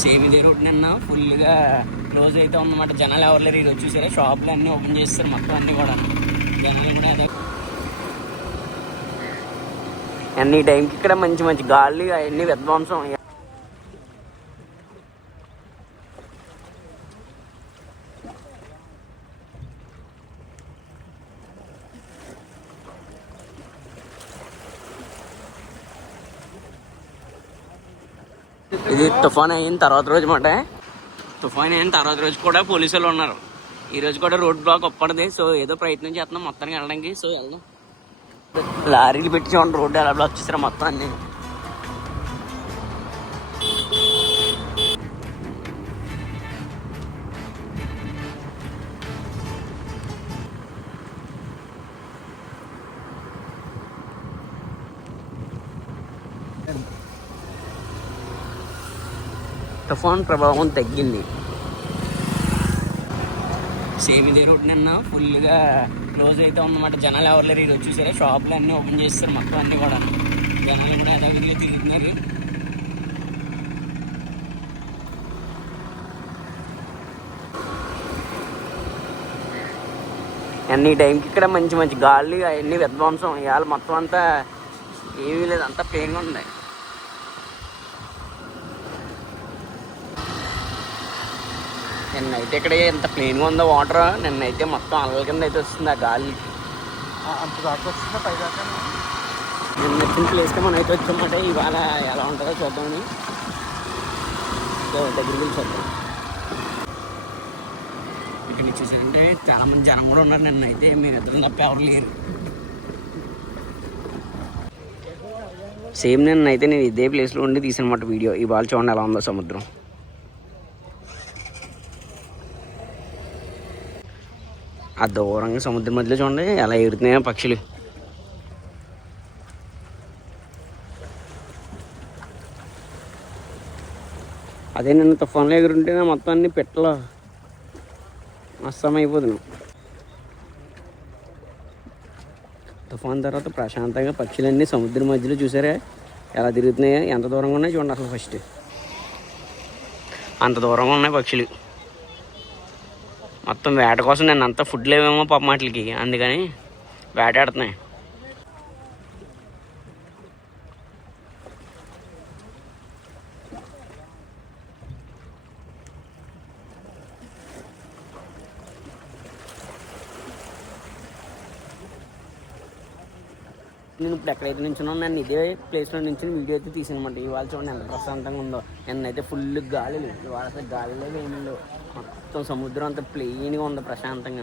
Same ఇదే road నిన్న ఫుల్గా క్లోజ్ అయితే ఉందన్నమాట. జనాలు ఎవరు లేరు. ఈరోజు చూసారా షాపులు అన్నీ ఓపెన్ చేస్తారు మొత్తం అన్నీ కూడా. జనాలు కూడా అదే అన్ని టైంకి ఇక్కడ మంచి మంచి గాలి అవన్నీ విధ్వంసం. ఇది తుఫాన్ అయిన తర్వాత రోజు మాట. తుఫాన్ అయిన తర్వాత రోజు కూడా పోలీసులు ఉన్నారు. ఈ రోజు కూడా రోడ్ బ్లాక్ ఒప్పటిది. సో ఏదో ప్రయత్నం చేస్తున్నాం మొత్తానికి వెళ్ళడానికి. సో వెళ్దాం. లారీలు పెట్టి చూడండి రోడ్డు ఎలా బ్లాక్ చేస్తారా మొత్తం అన్ని. తుఫాన్ ప్రభావం తగ్గింది. సేమ్ ఇదే రోడ్ నిన్న ఫుల్గా క్లోజ్ అయితే ఉందన్నమాట. జనాలు ఎవరు లేరు. ఈరోజు చూసారా షాపులు అన్నీ ఓపెన్ చేస్తారు మొత్తం అన్నీ కూడా. జనాలు కూడా అదే విధంగా తిరుగుతున్నారు. అన్ని టైంకి ఇక్కడ మంచి మంచి గాలి అవన్నీ విధ్వంసం. ఇవాళ మొత్తం అంతా ఏమీ లేదు, అంతా ప్లేన్గా ఉంది. నిన్నైతే ఇక్కడ ఎంత ప్లేన్గా ఉందో వాటర్. నిన్నైతే మొత్తం అలల కింద అయితే వస్తుంది ఆ గాలి. అంత దాకా వస్తుందా పై దాకా? నిన్న వచ్చిన ప్లేస్కి మనం అయితే వచ్చామంట. ఇవాళ ఎలా ఉంటుందో చూద్దామని దగ్గరికి వెళ్ళి చూద్దాం. ఇక్కడ నుంచి చూసారంటే చాలా మంది జనం కూడా ఉన్నారు. నిన్నైతే మేము ఇద్దరం తప్ప ఎవరు లేరు. సేమ్ నిన్నైతే నేను ఇదే ప్లేస్లో ఉండి తీసినమాట వీడియో. ఇవాళ చూడండి ఎలా ఉందో సముద్రం. ఆ దూరంగా సముద్రం మధ్యలో చూడండి ఎలా ఎగురుతున్నాయో పక్షులు. అదే నిన్న తుఫాన్లో ఎగురుంటేనే మొత్తం అన్ని పెట్టలు నష్టం అయిపోతున్నాం. తుఫాన్ తర్వాత ప్రశాంతంగా పక్షులన్నీ సముద్రం మధ్యలో చూసారా ఎలా తిరుగుతున్నాయో. ఎంత దూరంగా ఉన్నాయి చూడండి అసలు. ఫస్ట్ అంత దూరంగా ఉన్నాయి పక్షులు. మొత్తం వేట కోసం నేను అంతా ఫుడ్ లేవేమో పాప మాటలకి, అందుకని వేటాడుతున్నాయి. నేను ఇప్పుడు ఎక్కడైతే నుంచున్నాను నన్ను ఇదే ప్లేస్లో నుంచి వీడియో అయితే తీసానమాట. ఇవాళ చూడండి ఎంత ప్రశాంతంగా ఉందో. నిన్నైతే ఫుల్ గాలి లేదు. ఇవాళ అసలు గాలిలో ఏమీ లేవు. మొత్తం సముద్రం అంతా ప్లెయిన్గా ఉంది ప్రశాంతంగా.